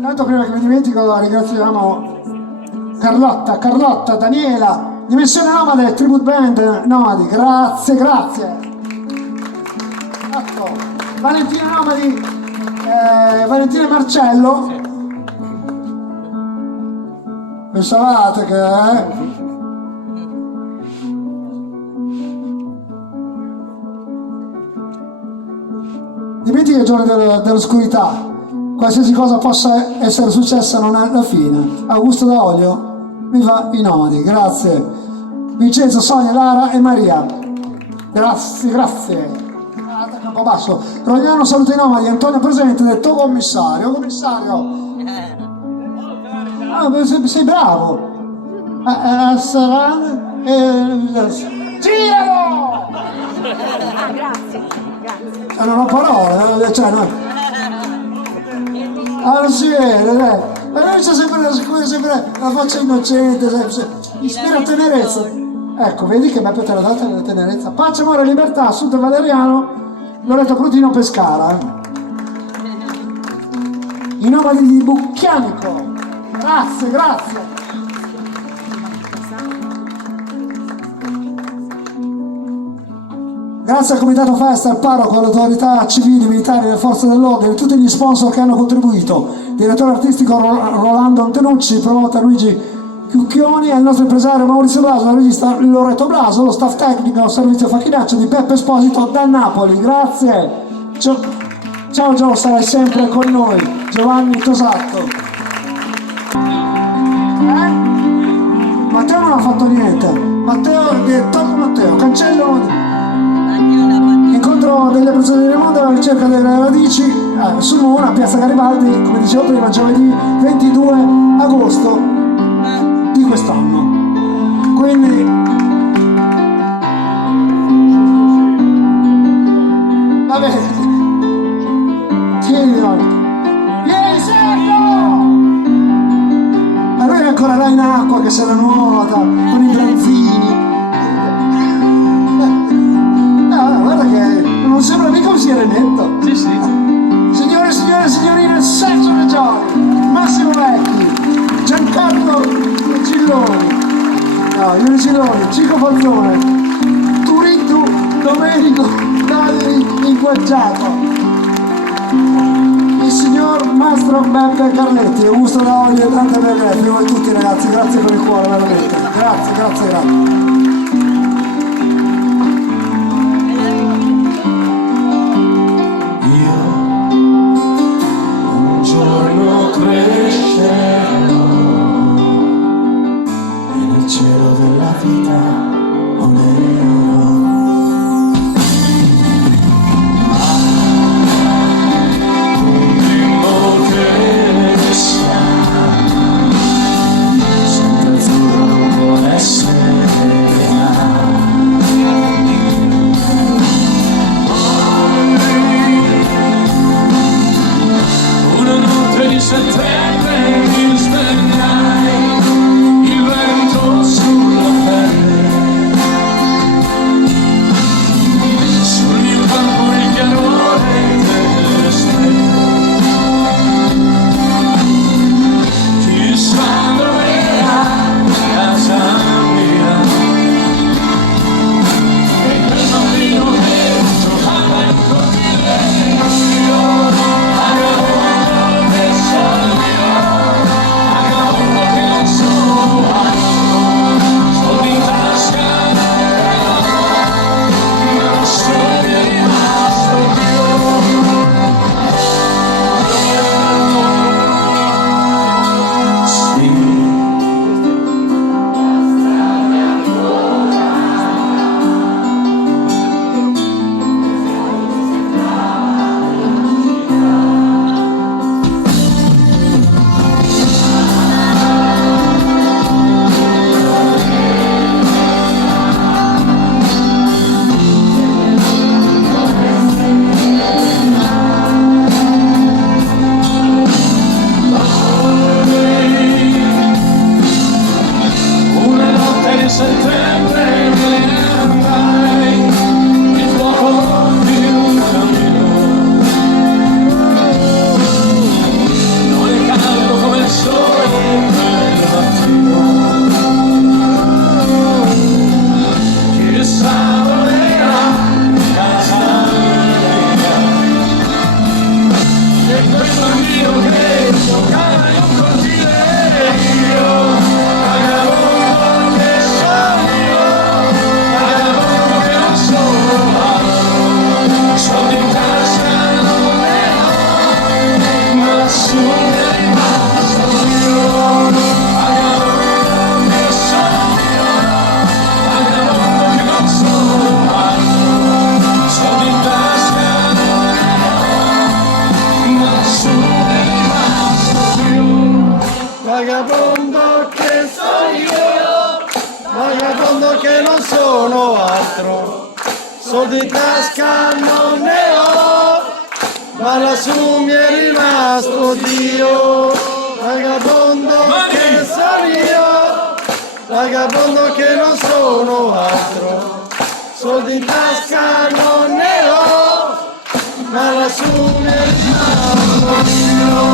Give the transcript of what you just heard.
Tanto prima che mi dimentico ringraziamo Carlotta, Daniela, Dimensione Nomade, Tribute Band Nomadi, grazie. Ecco, Valentina Nomadi, Valentina e Marcello. Pensavate che... Dimentica i giorni dell'oscurità. Qualsiasi cosa possa essere successa non è la fine. Augusto D'Olio, viva i Nomadi, grazie. Vincenzo, Sonia, Lara e Maria, grazie. Campobasso. Rogliano saluta i Nomadi, Antonio presente, detto commissario. Sei bravo. Giralo! Grazie. Non ho parole, cioè no. Non si vede, dai. Ma lui c'è sempre la faccia innocente, ispira tenerezza. Ecco, vedi che Beppe te l'ha data la tenerezza. Pace, amore, libertà, Sud Valeriano, Loreto Prutino, Pescara. I Nomadi di Bucchianico. Grazie. Grazie al Comitato Festa, al Parroco, alle autorità civili, militari, alle forze dell'ordine, tutti gli sponsor che hanno contribuito. Direttore artistico Rolando Antenucci, promoter Luigi Chiucchioni, e il nostro impresario Maurizio Blaso, la regista Loreto Blaso, lo staff tecnico servizio Facchinaccio di Peppe Esposito da Napoli. Grazie. Ciao Gio, sarai sempre con noi. Giovanni Tosatto. Matteo non ha fatto niente. Matteo, cancello. Incontro delle persone del mondo alla ricerca delle radici su Mona, Piazza Garibaldi, come dicevo prima, giovedì 22 agosto di quest'anno. Quindi va bene, vieni Sergio! Ma lui è ancora là in acqua che se la nuota con i branzini. Guarda che non sembra mica un sirenetto. Sì. Signore e signorine, Sergio Reggioni, Massimo Vecchi, Giancarlo Iuri Gilloni, Cico Falzone, Turintu, Domenico Dalli Inquaggiato, il signor Mastro Beppe Carletti, Augusto D'Olio e tante belle. Per voi tutti ragazzi, grazie per il cuore, veramente. Grazie. Crescerò e nel cielo della vita volerò. Un bimbo che sta sempre azzurro non può essere una notte di settembre mi svegliai, il vento sulla pelle, sul mio campo il chiarore delle stelle. Chissà dove era casa mia, e quel bambino che giocava in cortile, io avevo. vagabondo che sono io, vagabondo che non sono altro, soldi in tasca non ne ho, ma lassù mi è rimasto Dio, vagabondo che sono io, vagabondo che non sono altro, soldi in tasca non ne ho, ma lassù mi è rimasto Dio.